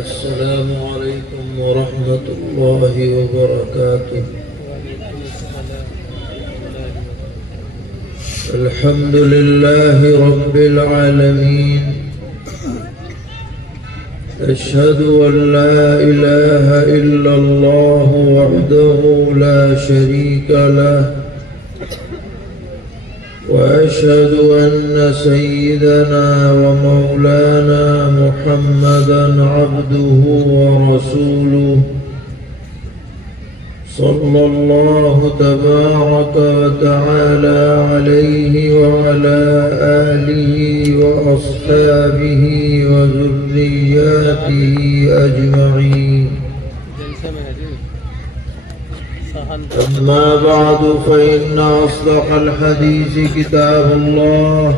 السلام عليكم ورحمة الله وبركاته. الحمد لله رب العالمين. أشهد أن لا إله إلا الله وحده لا شريك له، وأشهد أن سيدنا ومولانا محمدا عبده ورسوله، صلى الله تبارك وتعالى عليه وعلى آله وأصحابه وذرياته أجمعين. أما بعد فإن أصدق الحديث كتاب الله،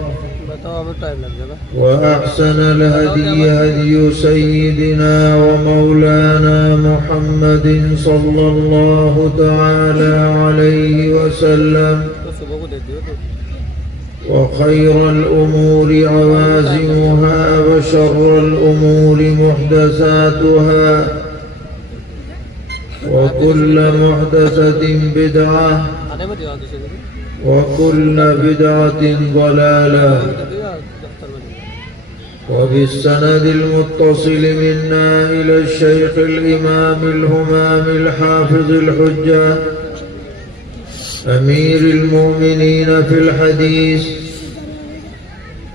وأحسن الهدي هدي سيدنا ومولانا محمد صلى الله تعالى عليه وسلم، وخير الأمور عوازمها وشر الأمور محدثاتها، وكل محدثة بدعة وكل بدعة ضلالة. وبالسند المتصل منا إلى الشيخ الإمام الهمام الحافظ الحجة أمير المؤمنين في الحديث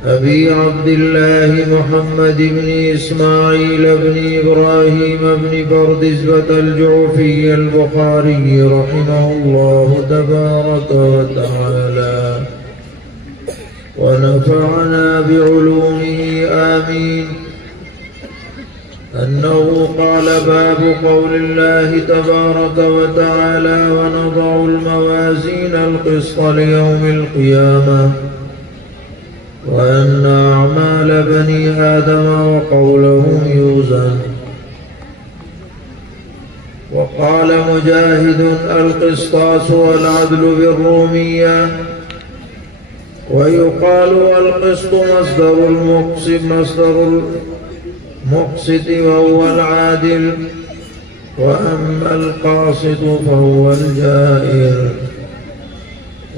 أبي عبد الله محمد بن إسماعيل بن إبراهيم بن بردزبة الجعفي البخاري رحمه الله تبارك وتعالى، ونفعنا بعلومه آمين. أنه قال: باب قول الله تبارك وتعالى: ونضع الموازين القسط ليوم القيامة وأن أعمال بني آدم وقولهم يوزن. وقال مجاهد: القسطاس والعدل بالرومية. ويقال: القسط مصدر المقسط وهو العادل، وأما القاسط فهو الجائر.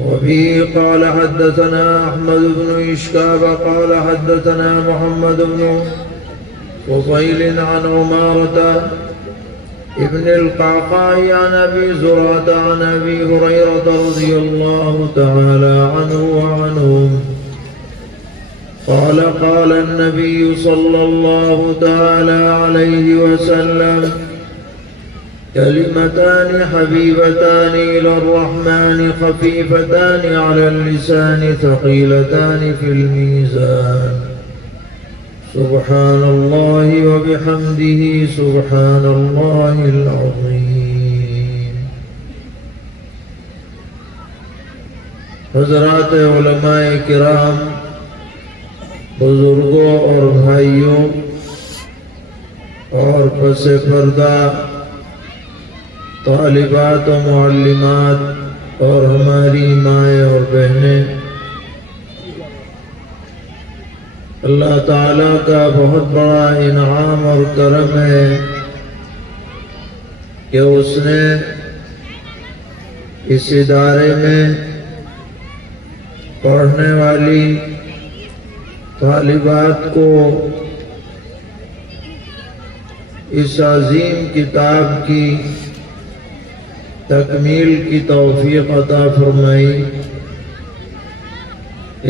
وبه قال: حدثنا أحمد بن إشكاب قال حدثنا محمد بن فضيل عن عمارة ابن القعقاع عن أبي زرعة عن أبي هريرة رضي الله تعالى عنه وعنهم قال: قال النبي صلى الله تعالى عليه وسلم: كلمتان حبيبتان إلى الرحمن خفيفتان على اللسان ثقيلتان في الميزان، سبحان الله وبحمده سبحان الله العظيم. حضرات علماء کرام، بزرگوں اور بھائیوں اور پس پردہ طالبات و معلمات اور ہماری مائیں اور بہنیں، اللہ تعالیٰ کا بہت بڑا انعام اور کرم ہے کہ اس نے اس ادارے میں پڑھنے والی طالبات کو اس عظیم کتاب کی تکمیل کی توفیق عطا فرمائی.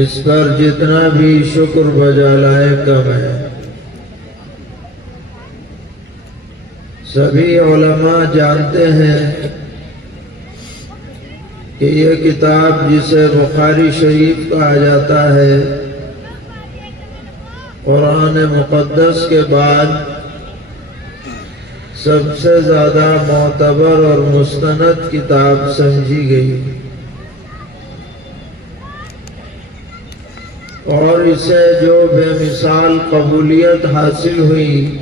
اس پر جتنا بھی شکر بجا لائے کم ہے. سبھی علماء جانتے ہیں کہ یہ کتاب جسے بخاری شریف کہا جاتا ہے، قرآن مقدس کے بعد سب سے زیادہ معتبر اور مستند کتاب سمجھی گئی، اور اسے جو بے مثال قبولیت حاصل ہوئی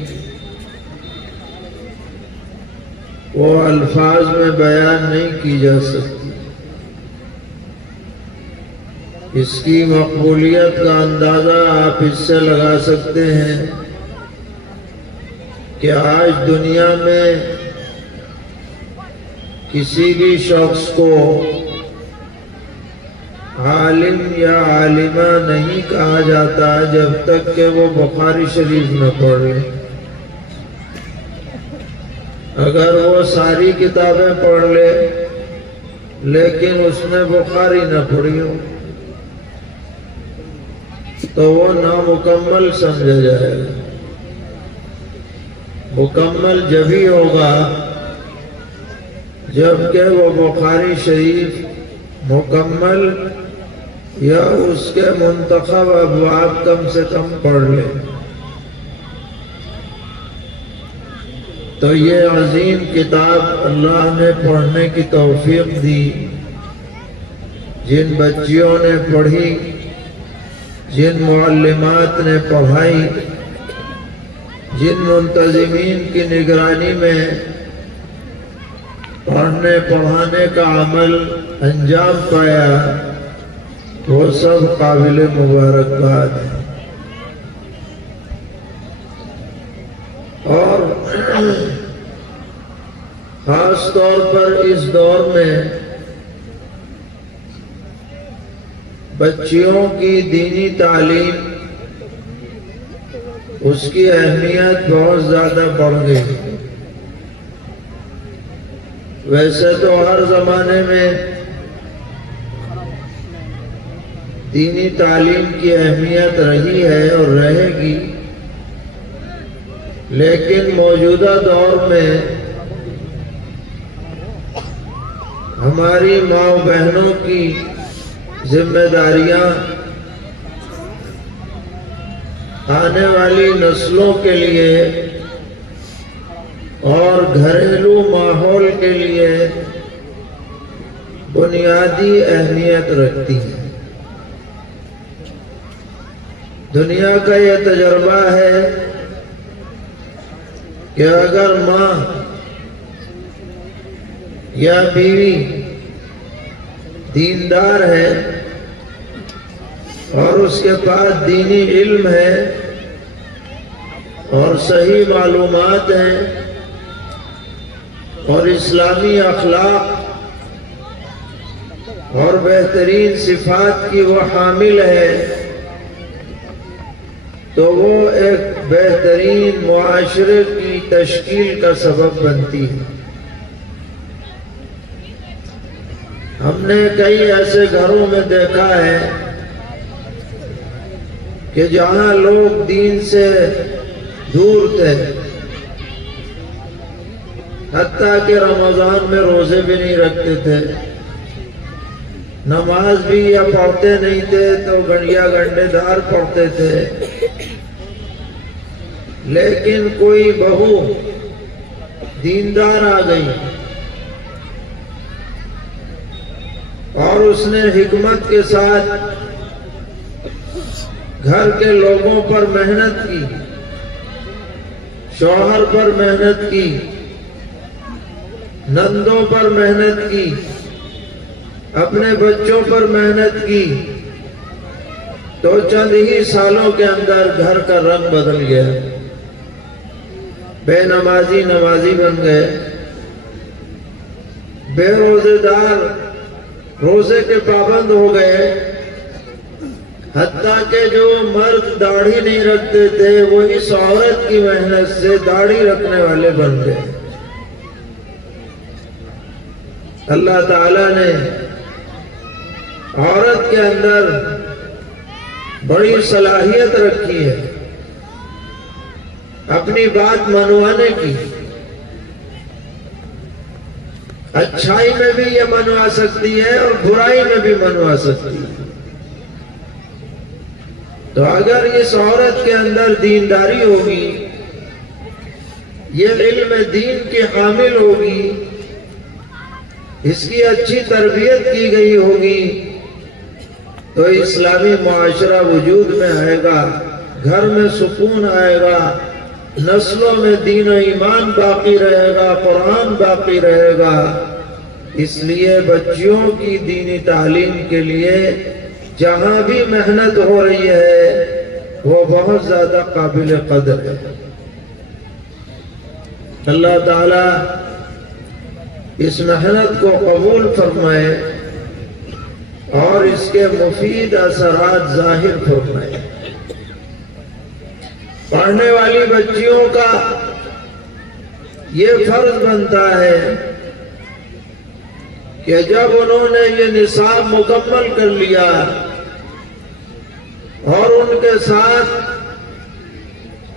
وہ الفاظ میں بیان نہیں کی جا سکتی. اس کی مقبولیت کا اندازہ آپ اس سے لگا سکتے ہیں کہ آج دنیا میں کسی بھی شخص کو عالم یا عالمہ نہیں کہا جاتا جب تک کہ وہ بخاری شریف نہ پڑھے۔ اگر وہ ساری کتابیں پڑھ لے لیکن اس نے بخاری نہ پڑھی ہو تو وہ نامکمل سمجھا جائے گا۔ مکمل جبھی ہوگا جبکہ وہ بخاری شریف مکمل یا اس کے منتخب ابواب کم سے کم پڑھ لے۔ تو یہ عظیم کتاب اللہ نے پڑھنے کی توفیق دی۔ جن بچیوں نے پڑھی، جن معلمات نے پڑھائی، جن منتظمین کی نگرانی میں پڑھنے پڑھانے کا عمل انجام پایا، وہ سب قابل مبارکباد ہیں۔ اور خاص طور پر اس دور میں بچیوں کی دینی تعلیم، اس کی اہمیت بہت زیادہ بڑھ گئی۔ ویسے تو ہر زمانے میں دینی تعلیم کی اہمیت رہی ہے اور رہے گی، لیکن موجودہ دور میں ہماری ماں بہنوں کی ذمہ داریاں آنے والی نسلوں کے لیے اور گھریلو ماحول کے لیے بنیادی اہمیت رکھتی ہیں۔ دنیا کا یہ تجربہ ہے کہ اگر ماں یا بیوی دیندار ہے اور اس کے پاس دینی علم ہے اور صحیح معلومات ہیں اور اسلامی اخلاق اور بہترین صفات کی وہ حامل ہے، تو وہ ایک بہترین معاشرے کی تشکیل کا سبب بنتی ہے۔ ہم نے کئی ایسے گھروں میں دیکھا ہے کہ جہاں لوگ دین سے دور تھے، حتیٰ کہ رمضان میں روزے بھی نہیں رکھتے تھے، نماز بھی یا پڑھتے نہیں تھے تو گنڈیا گنڈے دار پڑھتے تھے، لیکن کوئی بہو دیندار آ گئی اور اس نے حکمت کے ساتھ گھر کے لوگوں پر محنت کی، شوہر پر محنت کی، نندوں پر محنت کی، اپنے بچوں پر محنت کی، تو چند ہی سالوں کے اندر گھر کا رنگ بدل گیا۔ بے نمازی نمازی بن گئے، بے روزے دار روزے کے پابند ہو گئے، حتیٰ کہ جو مرد داڑھی نہیں رکھتے تھے وہ اس عورت کی محنت سے داڑھی رکھنے والے بن گئے۔ اللہ تعالیٰ نے عورت کے اندر بڑی صلاحیت رکھی ہے اپنی بات منوانے کی۔ اچھائی میں بھی یہ منوا سکتی ہے اور برائی میں بھی منوا سکتی ہے۔ تو اگر اس عورت کے اندر دینداری ہوگی، یہ علم دین کی حامل ہوگی، اس کی اچھی تربیت کی گئی ہوگی، تو اسلامی معاشرہ وجود میں آئے گا، گھر میں سکون آئے گا، نسلوں میں دین و ایمان باقی رہے گا، قرآن باقی رہے گا۔ اس لیے بچیوں کی دینی تعلیم کے لیے جہاں بھی محنت ہو رہی ہے وہ بہت زیادہ قابل قدر ہے۔ اللہ تعالیٰ اس محنت کو قبول فرمائے اور اس کے مفید اثرات ظاہر فرمائے۔ پڑھنے والی بچیوں کا یہ فرض بنتا ہے کہ جب انہوں نے یہ نصاب مکمل کر لیا اور ان کے ساتھ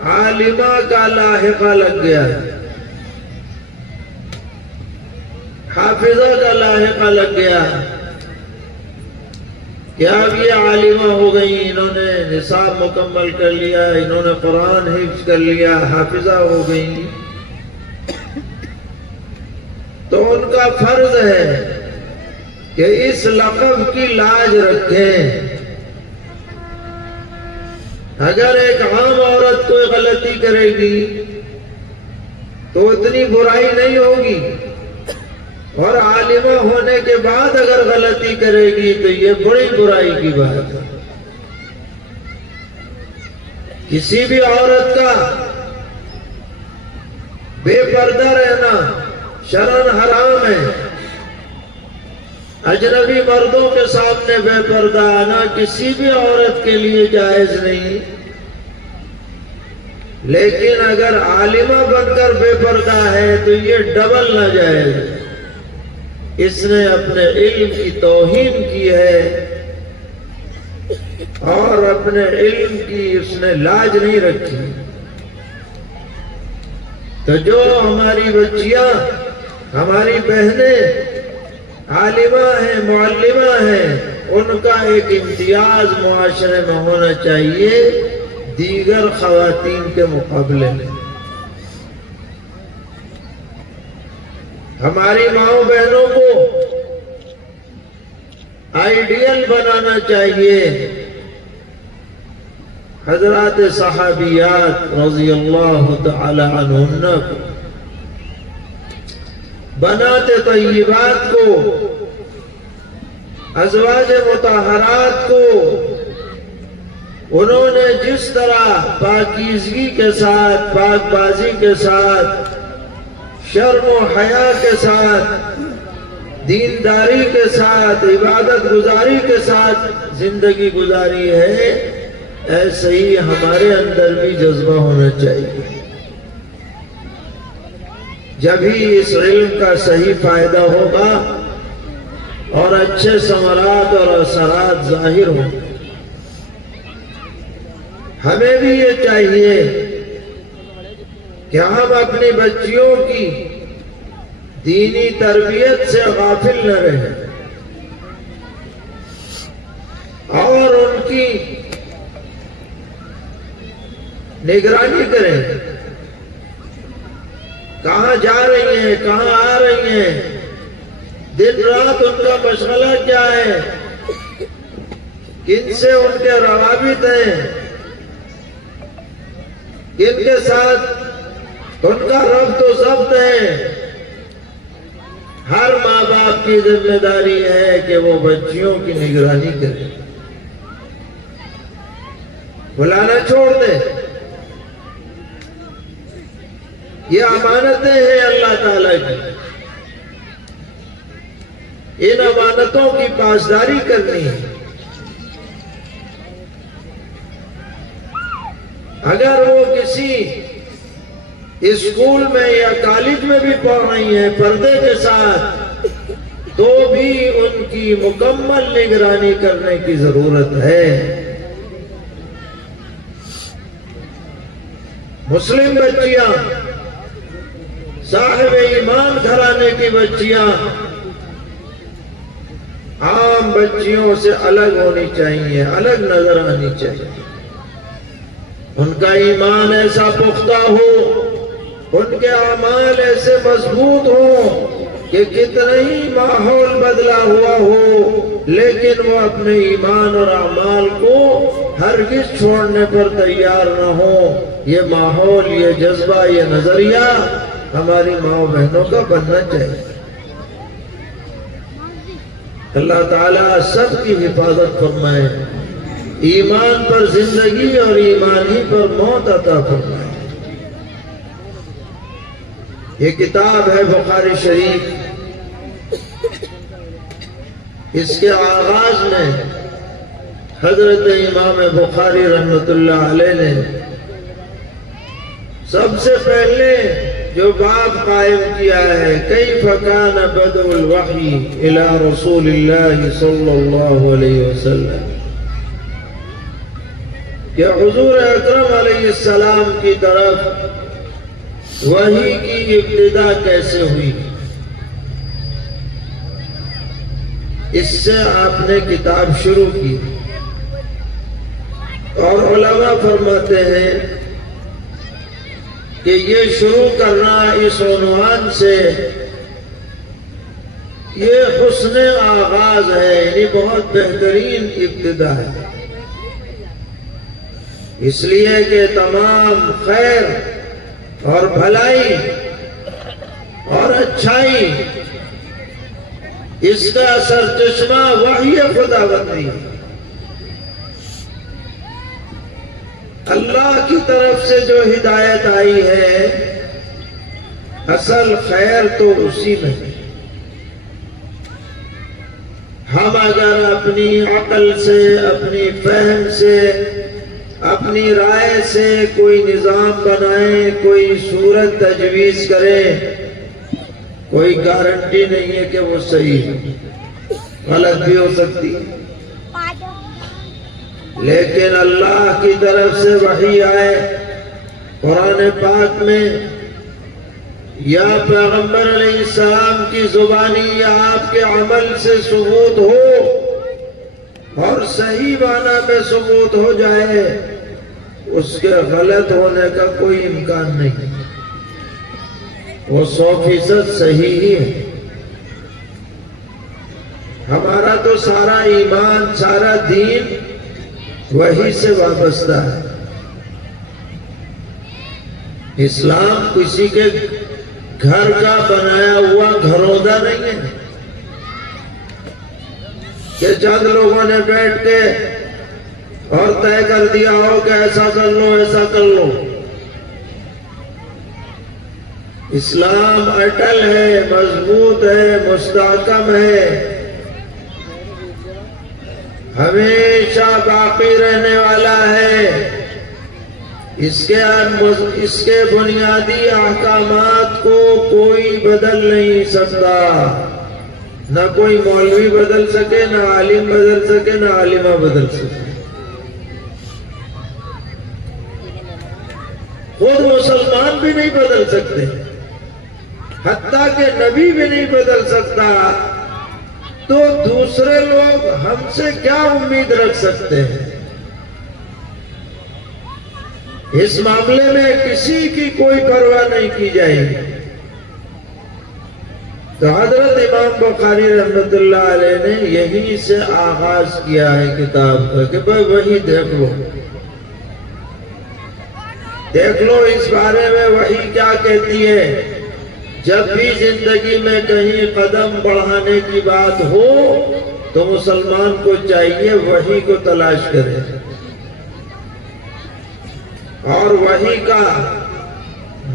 عالمہ کا لاحقہ لگ گیا، حافظہ کا لاحقہ لگ گیا کہ اب یہ عالمہ ہو گئی، انہوں نے نصاب مکمل کر لیا، انہوں نے قرآن حفظ کر لیا، حافظہ ہو گئی، تو ان کا فرض ہے کہ اس لقب کی لاج رکھیں۔ اگر ایک عام عورت کوئی غلطی کرے گی تو اتنی برائی نہیں ہوگی، اور عالمہ ہونے کے بعد اگر غلطی کرے گی تو یہ بڑی برائی کی بات ہے۔ کسی بھی عورت کا بے پردہ رہنا شرعاً حرام ہے۔ اجنبی مردوں کے سامنے بے پردہ آنا کسی بھی عورت کے لیے جائز نہیں، لیکن اگر عالمہ بن کر بے پردہ ہے تو یہ ڈبل ناجائز ہے۔ اس نے اپنے علم کی توہین کی ہے اور اپنے علم کی اس نے لاج نہیں رکھی۔ تو جو ہماری بچیاں، ہماری بہنیں عالمہ ہیں، معلمہ ہیں، ان کا ایک امتیاز معاشرے میں ہونا چاہیے دیگر خواتین کے مقابلے میں۔ ہماری ماؤں بہنوں کو آئیڈیل بنانا چاہیے۔ حضرات صحابیات رضی اللہ تعالی عنہن کو، بنات طیبات کو، ازواج مطہرات کو انہوں نے جس طرح پاکیزگی کے ساتھ، پاک بازی کے ساتھ، شرم و حیا کے ساتھ، دینداری کے ساتھ، عبادت گزاری کے ساتھ زندگی گزاری ہے، ایسے ہی ہمارے اندر بھی جذبہ ہونا چاہیے۔ جبھی اس علم کا صحیح فائدہ ہوگا اور اچھے ثمرات اور اثرات ظاہر ہوں۔ ہمیں بھی یہ چاہیے کہ ہم اپنی بچیوں کی دینی تربیت سے غافل نہ رہیں اور ان کی نگرانی کریں، کہاں جا رہی ہیں، کہاں آ رہی ہیں، دن رات ان کا مشغلہ کیا ہے، کن سے ان کے روابط ہیں، کن کے ساتھ ان کا ربط و ضبط ہے۔ ہر ماں باپ کی ذمہ داری ہے کہ وہ بچیوں کی نگرانی کرے، بلانا چھوڑ دیں۔ یہ امانتیں ہیں اللہ تعالیٰ کی، ان امانتوں کی پاسداری کرنی ہے۔ اگر وہ کسی اسکول میں یا کالج میں بھی پڑھ رہی ہیں پردے کے ساتھ، تو بھی ان کی مکمل نگرانی کرنے کی ضرورت ہے۔ مسلم بچیاں، صاحب ایمان گھرانے کی بچیاں عام بچیوں سے الگ ہونی چاہیے، الگ نظر آنی چاہیے۔ ان کا ایمان ایسا پختہ ہو، ان کے اعمال ایسے مضبوط ہوں کہ کتنا ہی ماحول بدلا ہوا ہو، لیکن وہ اپنے ایمان اور اعمال کو ہرگز چھوڑنے پر تیار نہ ہو۔ یہ ماحول، یہ جذبہ، یہ نظریہ ہماری ماں بہنوں کا بننا چاہیے۔ اللہ تعالیٰ سب کی حفاظت فرمائے، ایمان پر زندگی اور ایمان ہی پر موت عطا فرمائے۔ یہ کتاب ہے بخاری شریف. اس کے آغاز میں حضرت امام بخاری رحمۃ اللہ علیہ نے سب سے پہلے جو باب قائم کیا ہے کیف کان بدء الوحی الی رسول اللہ صلی اللہ علیہ وسلم، کہ حضور اکرم علیہ السلام کی طرف وحی کی ابتدا کیسے ہوئی. اس سے آپ نے کتاب شروع کی. اور علماء فرماتے ہیں کہ یہ شروع کرنا اس عنوان سے یہ حسن آغاز ہے، یعنی بہت بہترین ابتدا ہے. اس لیے کہ تمام خیر اور بھلائی اور اچھائی اس کا سرچشمہ وحی خداوندی، اللہ کی طرف سے جو ہدایت آئی ہے اصل خیر تو اسی میں ہے. ہم اگر اپنی عقل سے، اپنی فہم سے، اپنی رائے سے کوئی نظام بنائیں، کوئی صورت تجویز کریں، کوئی گارنٹی نہیں ہے کہ وہ صحیح ہے، غلط بھی ہو سکتی ہے. لیکن اللہ کی طرف سے وحی آئے قرآن پاک میں، یا پیغمبر علیہ السلام کی زبانی یا آپ کے عمل سے ثبوت ہو اور صحیح معنی میں ثبوت ہو جائے، اس کے غلط ہونے کا کوئی امکان نہیں، وہ 100% صحیح ہی ہے. ہمارا تو سارا ایمان، سارا دین وہی سے وابستہ ہے. اسلام کسی کے گھر کا بنایا ہوا گھروندا نہیں ہے کہ چند لوگوں نے بیٹھ کے اور طے کر دیا ہو کہ ایسا کر لو، ایسا کر لو. اسلام اٹل ہے، مضبوط ہے، مستحکم ہے، ہمیشہ باقی رہنے والا ہے. اس کے بنیادی احکامات کو کوئی بدل نہیں سکتا. نہ کوئی مولوی بدل سکے، نہ عالم بدل سکے، نہ عالمہ بدل سکے. خود مسلمان بھی نہیں بدل سکتے، حتیٰ کہ نبی بھی نہیں بدل سکتا، تو دوسرے لوگ ہم سے کیا امید رکھ سکتے ہیں؟ اس معاملے میں کسی کی کوئی پرواہ نہیں کی جائے گی. تو حضرت امام بخاری رحمۃ اللہ علیہ نے یہی سے آغاز کیا ہے کتاب کا کہ بھائی وہی دیکھ لو، دیکھ لو اس بارے میں وحی کیا کہتی ہے. جب بھی زندگی میں کہیں قدم بڑھانے کی بات ہو تو مسلمان کو چاہیے وحی کو تلاش کرے، اور وحی کا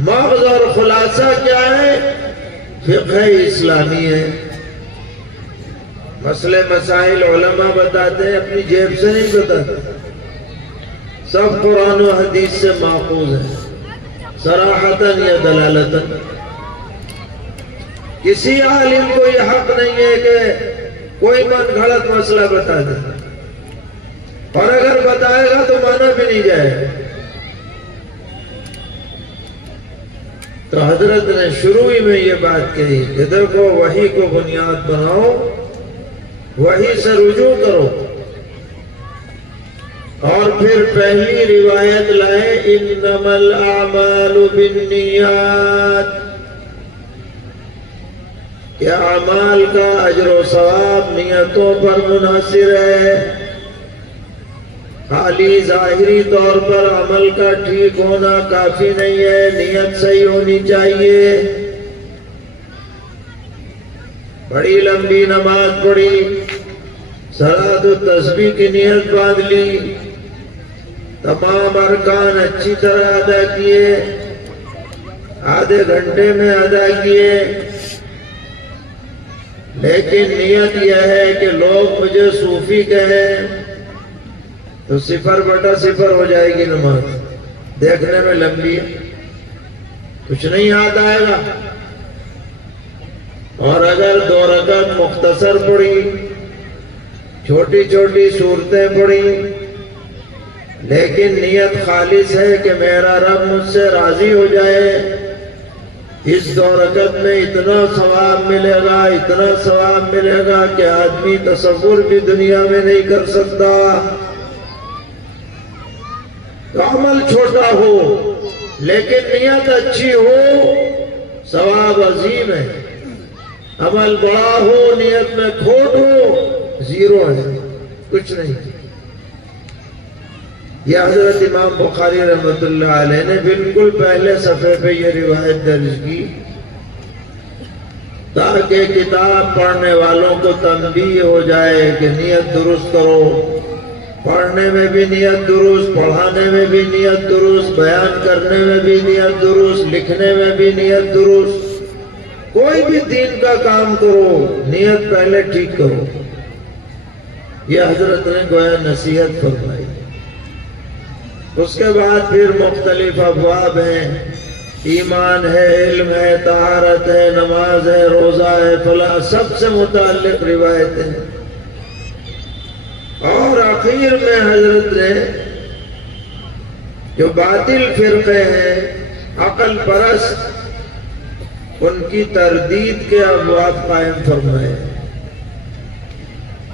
مغز اور خلاصہ کیا ہے؟ فقہ اسلامی ہے. مسئلے مسائل علماء بتاتے ہیں، اپنی جیب سے نہیں بتاتے، سب قرآن و حدیث سے ماخوذ ہے، صراحتاً یا دلالتاً. کسی عالم کو یہ حق نہیں ہے کہ کوئی من گھڑت مسئلہ بتا دے، اور اگر بتائے گا تو مانا بھی نہیں جائے. تو حضرت نے شروع ہی میں یہ بات کہی کہ دیکھو وحی کو بنیاد بناؤ، وحی سے رجوع کرو. اور پھر پہلی روایت لائے انما الاعمال بالنیات، کہ اعمال کا اجر و ثواب نیتوں پر منحصر ہے. خالی ظاہری طور پر عمل کا ٹھیک ہونا کافی نہیں ہے، نیت صحیح ہونی چاہیے. بڑی لمبی نماز پڑھی، صلاۃ التسبیح کی نیت باندھ لی، تمام ارکان اچھی طرح ادا کیے، آدھے گھنٹے میں ادا کیے، لیکن نیت یہ ہے کہ لوگ مجھے صوفی کہیں تو 0/0 ہو جائے گی نماز، دیکھنے میں لمبی ہے، کچھ نہیں یاد آئے گا۔ اور اگر 2 رکعت مختصر پڑھی، چھوٹی چھوٹی صورتیں پڑھی، لیکن نیت خالص ہے کہ میرا رب مجھ سے راضی ہو جائے، اس 2 رکعت میں اتنا ثواب ملے گا، اتنا ثواب ملے گا کہ آدمی تصور بھی دنیا میں نہیں کر سکتا۔ تو عمل چھوٹا ہو لیکن نیت اچھی ہو، ثواب عظیم ہے۔ عمل بڑا ہو، نیت میں کھوٹ ہو، 0 ہے، کچھ نہیں۔ یہ حضرت امام بخاری رحمۃ اللہ علیہ نے بالکل پہلے صفحے پہ یہ روایت درج کی تاکہ کتاب پڑھنے والوں کو تنبیہ ہو جائے کہ نیت درست کرو، پڑھنے میں بھی نیت درست، پڑھانے میں بھی نیت درست، بیان کرنے میں بھی نیت درست، لکھنے میں بھی نیت درست، کوئی بھی دین کا کام کرو نیت پہلے ٹھیک کرو۔ یہ حضرت نے گویا نصیحت فرمائی۔ اس کے بعد پھر مختلف ابواب ہیں، ایمان ہے، علم ہے، طہارت ہے، نماز ہے، روزہ ہے، فلاح، سب سے متعلق روایتیں۔ اور آخر میں حضرت نے جو باطل فرقے ہیں، عقل پرست، ان کی تردید کے ابواب قائم فرمائے،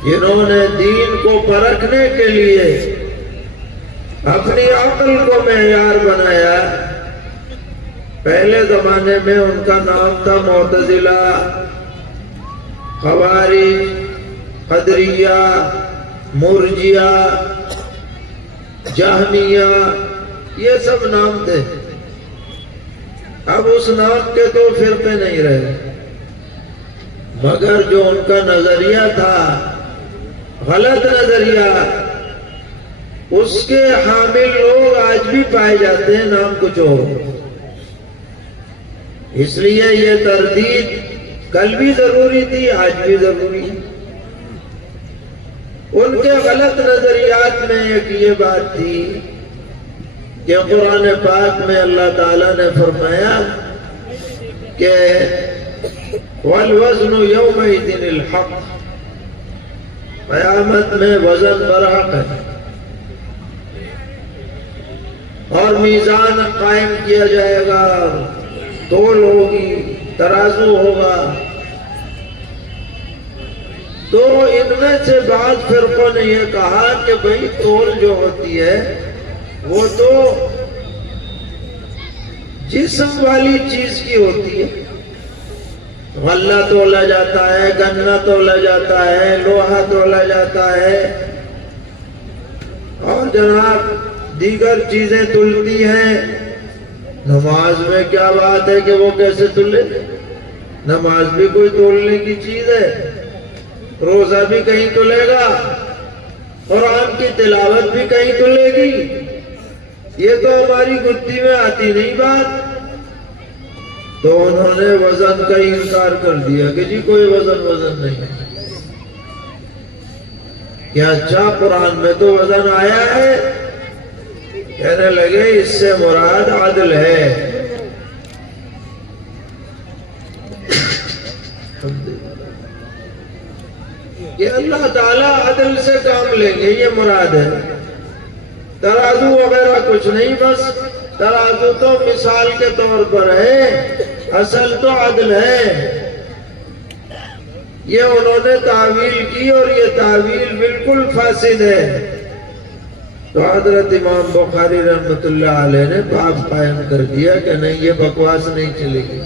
جنہوں نے دین کو پرکھنے کے لیے اپنی عقل کو معیار بنایا۔ پہلے زمانے میں ان کا نام تھا معتزلہ، خوارج، قدریہ، مرجیہ، جہمیہ، یہ سب نام تھے۔ اب اس نام کے تو فرقے نہیں رہے، مگر جو ان کا نظریہ تھا غلط نظریہ، اس کے حامل لوگ آج بھی پائے جاتے ہیں، نام کچھ اور۔ اس لیے یہ تردید کل بھی ضروری تھی، آج بھی ضروری ہے۔ ان کے غلط نظریات میں ایک یہ بات تھی کہ قرآن پاک میں اللہ تعالیٰ نے فرمایا کہ وَالْوَزْنُ يَوْمَئِذٍ الْحَقُّ، قیامت میں وزن برحق ہے، اور میزان قائم کیا جائے گا، تول ہوگی، ترازو ہوگا۔ تو ان میں سے بعض فرقوں نے یہ کہا کہ بھئی تول جو ہوتی ہے وہ تو جسم والی چیز کی ہوتی ہے، غلہ تولا جاتا ہے، گنا تولا جاتا ہے، لوہا تولا جاتا ہے، اور جناب دیگر چیزیں تلتی ہیں۔ نماز میں کیا بات ہے کہ وہ کیسے تلے؟ نماز بھی کوئی تولنے کی چیز ہے، روزہ بھی کہیں تلے گا، قرآن کی تلاوت بھی کہیں تلے گی، یہ تو ہماری گدی میں آتی نہیں بات۔ تو انہوں نے وزن کا انکار کر دیا کہ جی کوئی وزن نہیں۔ کیا اچھا قرآن میں تو وزن آیا ہے؟ کہنے لگے اس سے مراد عدل ہے۔ کہ اللہ تعالیٰ عدل سے کام لیں گے، یہ مراد ہے، ترازو وغیرہ کچھ نہیں، بس ترازو تو مثال کے طور پر ہے، اصل تو عدل ہے۔ یہ انہوں نے تعویل کی اور یہ تعویل بالکل فاسد ہے۔ تو حضرت امام بخاری رحمۃ اللہ علیہ نے باب قائم کر دیا کہ نہیں، یہ بکواس نہیں چلے گی۔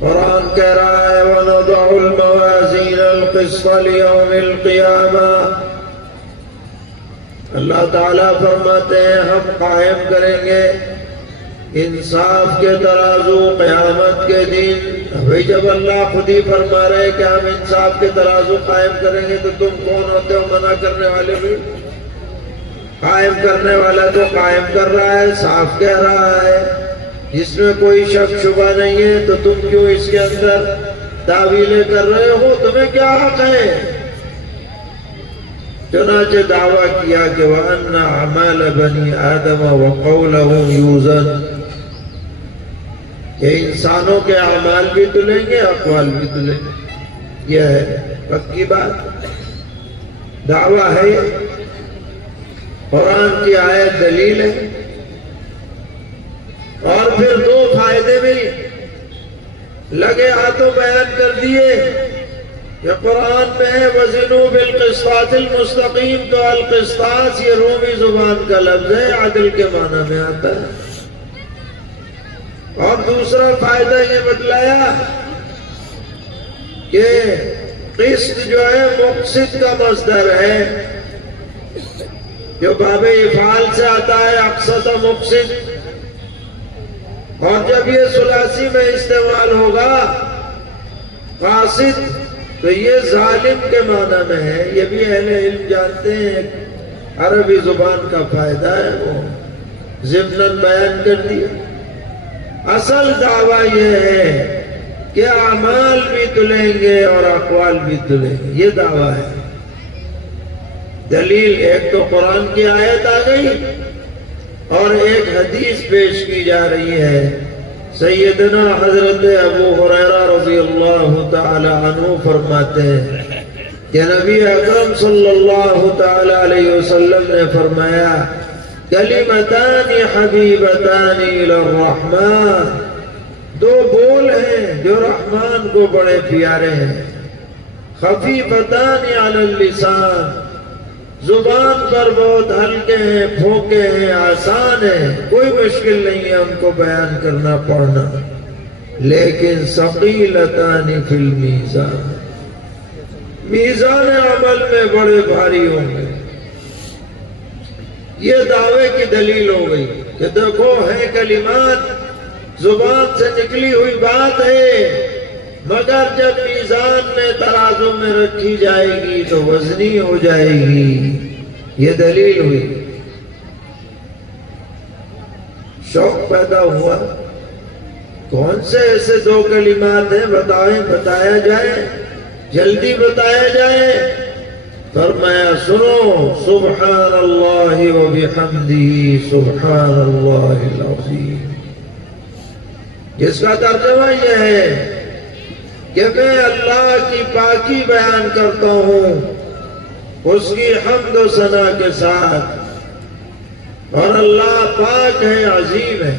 قرآن کہہ رہا ہے وَنَضَعُ الْمَوَازِينَ الْقِسْطَ لِيَوْمِ الْقِيَامَةِ، اللہ تعالیٰ فرماتے ہیں ہم قائم کریں گے انصاف کے ترازو قیامت کے دن۔ بھئی جب اللہ خود ہی فرما رہے کہ ہم انصاف کے ترازو قائم کریں گے تو تم کون ہوتے ہو منع کرنے والے؟ بھی قائم کرنے والا تو قائم کر رہا ہے، صاف کہہ رہا ہے جس میں کوئی شک شبہ نہیں ہے، تو تم کیوں اس کے اندر تعویلیں کر رہے ہو؟ تمہیں کیا حق ہے؟ چنانچہ دعویٰ کیا کہ وَأَنَّ أَعْمَالَ بَنِي آدَمَ وَقَوْلَهُمْ يُوزَنُ، کہ انسانوں کے اعمال بھی تلیں گے، اقوال بھی تلیں گے۔ یہ ہے پکی بات، دعویٰ ہے، قرآن کی آیت دلیل ہے۔ اور پھر دو فائدے بھی لگے ہاتھوں بیان کر دیے کہ قرآن میں ہے وَزِنُوا بِالْقِسْطَاسِ الْمُسْتَقِيمِ، تو القسطاس یہ رومی زبان کا لفظ ہے، عدل کے معنی میں آتا ہے۔ اور دوسرا فائدہ یہ بتلایا کہ قسط جو ہے مقسط کا مصدر ہے، جو باب افعال سے آتا ہے، اقسط مقسط، اور جب یہ ثلاثی میں استعمال ہوگا قاصد تو یہ ظالم کے معنی میں ہے۔ یہ بھی اہل علم جانتے ہیں، عربی زبان کا فائدہ ہے، وہ ضمناً بیان کر دیا۔ اصل دعویٰ یہ ہے کہ اعمال بھی تلیں گے اور اقوال بھی تلیں گے، یہ دعویٰ ہے۔ دلیل ایک تو قرآن کی آیت آ گئی اور ایک حدیث پیش کی جا رہی ہے۔ سیدنا حضرت ابو ہریرہ رضی اللہ تعالی عنہ فرماتے ہیں کہ نبی اکرم صلی اللہ تعالی علیہ وسلم نے فرمایا کلمتان حبیبتان الی الرحمن، دو بول ہیں جو رحمان کو بڑے پیارے ہیں، خفیفتان علی اللسان، زبان پر بہت ہلکے ہیں، پھوکے ہیں، آسان ہیں، کوئی مشکل نہیں ہے ان کو بیان کرنا پڑھنا، لیکن ثقیلتان فی المیزان، میزان عمل میں بڑے بھاری ہوں گے۔ یہ دعوے کی دلیل ہو گئی کہ دیکھو ہے کلمات، زبان سے نکلی ہوئی بات ہے، مگر جب میزان میں ترازو میں رکھی جائے گی تو وزنی ہو جائے گی۔ یہ دلیل ہوئی۔ شوق پیدا ہوا کون سے ایسے دو کلمات ہیں بتائیں، بتایا جائے، جلدی بتایا جائے۔ فرمایا سنو، سبحان اللہ وبحمدہ سبحان اللہ العظیم، جس کا ترجمہ یہ ہے کہ میں اللہ کی پاکی بیان کرتا ہوں اس کی حمد و ثنا کے ساتھ، اور اللہ پاک ہے، عظیم ہے۔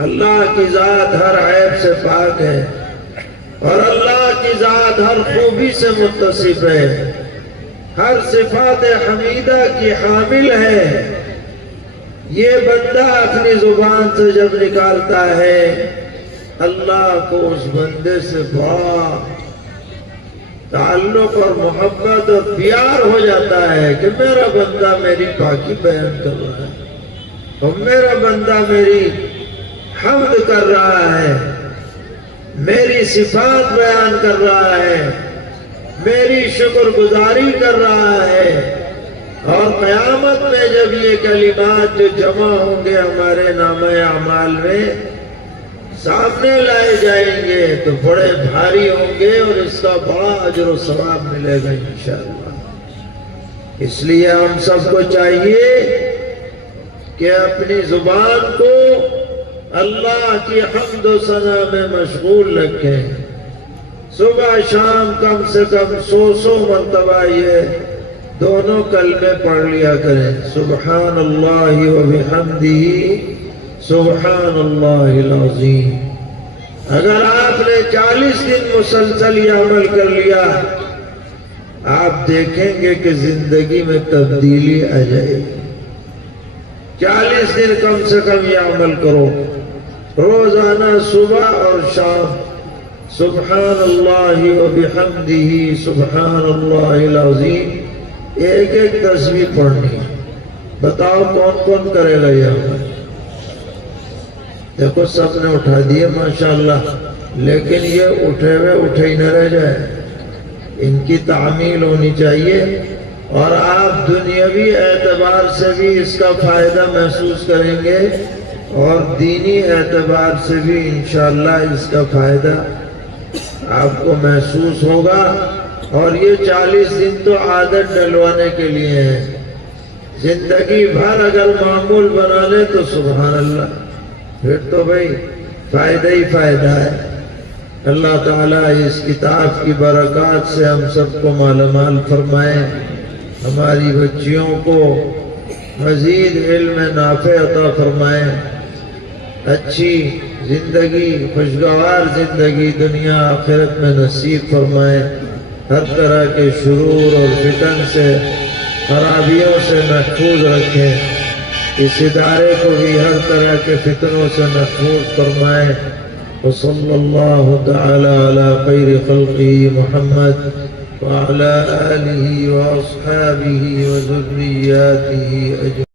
اللہ کی ذات ہر عیب سے پاک ہے، اور اللہ کی ذات ہر خوبی سے متصف ہے، ہر صفات حمیدہ کی حامل ہے۔ یہ بندہ اپنی زبان سے جب نکالتا ہے اللہ کو اس بندے سے بڑا تعلق اور محبت اور پیار ہو جاتا ہے کہ میرا بندہ میری پاکی بیان کر رہا ہے، اور میرا بندہ میری حمد کر رہا ہے، میری صفات بیان کر رہا ہے، میری شکر گزاری کر رہا ہے۔ اور قیامت میں جب یہ کلمات جو جمع ہوں گے ہمارے نامہ اعمال میں سامنے لائے جائیں گے تو بڑے بھاری ہوں گے، اور اس کا بڑا اجر و ثواب ملے گا انشاءاللہ۔ اس لیے ہم سب کو چاہیے کہ اپنی زبان کو اللہ کی حمد و ثنا میں مشغول رکھیں۔ صبح شام کم سے کم 100 مرتبہ یہ دونوں کلمے پڑھ لیا کریں، سبحان اللہ وبحمدہ سبحان اللہ العظیم۔ اگر آپ نے 40 دن مسلسل یہ عمل کر لیا، آپ دیکھیں گے کہ زندگی میں تبدیلی آ جائے گی۔ 40 دن کم سے کم یہ عمل کرو، روزانہ صبح اور شام سبحان اللہ وبحمدہ سبحان اللہ العظیم، ایک ایک تسبیح پڑھنی۔ بتاؤ کون کون کرے گا یہ عمل؟ دیکھو سب نے اٹھا دیے ماشاءاللہ، لیکن یہ اٹھے ہوئے اٹھے ہی نہ رہ جائے، ان کی تعمیل ہونی چاہیے اور آپ دنیاوی اعتبار سے بھی اس کا فائدہ محسوس کریں گے اور دینی اعتبار سے بھی انشاءاللہ اس کا فائدہ آپ کو محسوس ہوگا۔ اور یہ 40 دن تو عادت ڈلوانے کے لیے ہیں، زندگی بھر اگر معمول بنا لے تو سبحان اللہ، پھر تو بھائی فائدہ ہی فائدہ ہے۔ اللہ تعالیٰ اس کتاب کی برکات سے ہم سب کو مالا مال فرمائے، ہماری بچیوں کو مزید علم نافع عطا فرمائے، اچھی زندگی، خوشگوار زندگی دنیا آخرت میں نصیب فرمائے، ہر طرح کے شرور اور فتن سے، خرابیوں سے محفوظ رکھیں، اس ادارے کو بھی ہر طرح کے فتنوں سے محفوظ فرمائے۔ وصلی اللہ تعالی علی خیر خلقہ محمد وعلی آلہ واصحابہ وذریاتہ اجمعین۔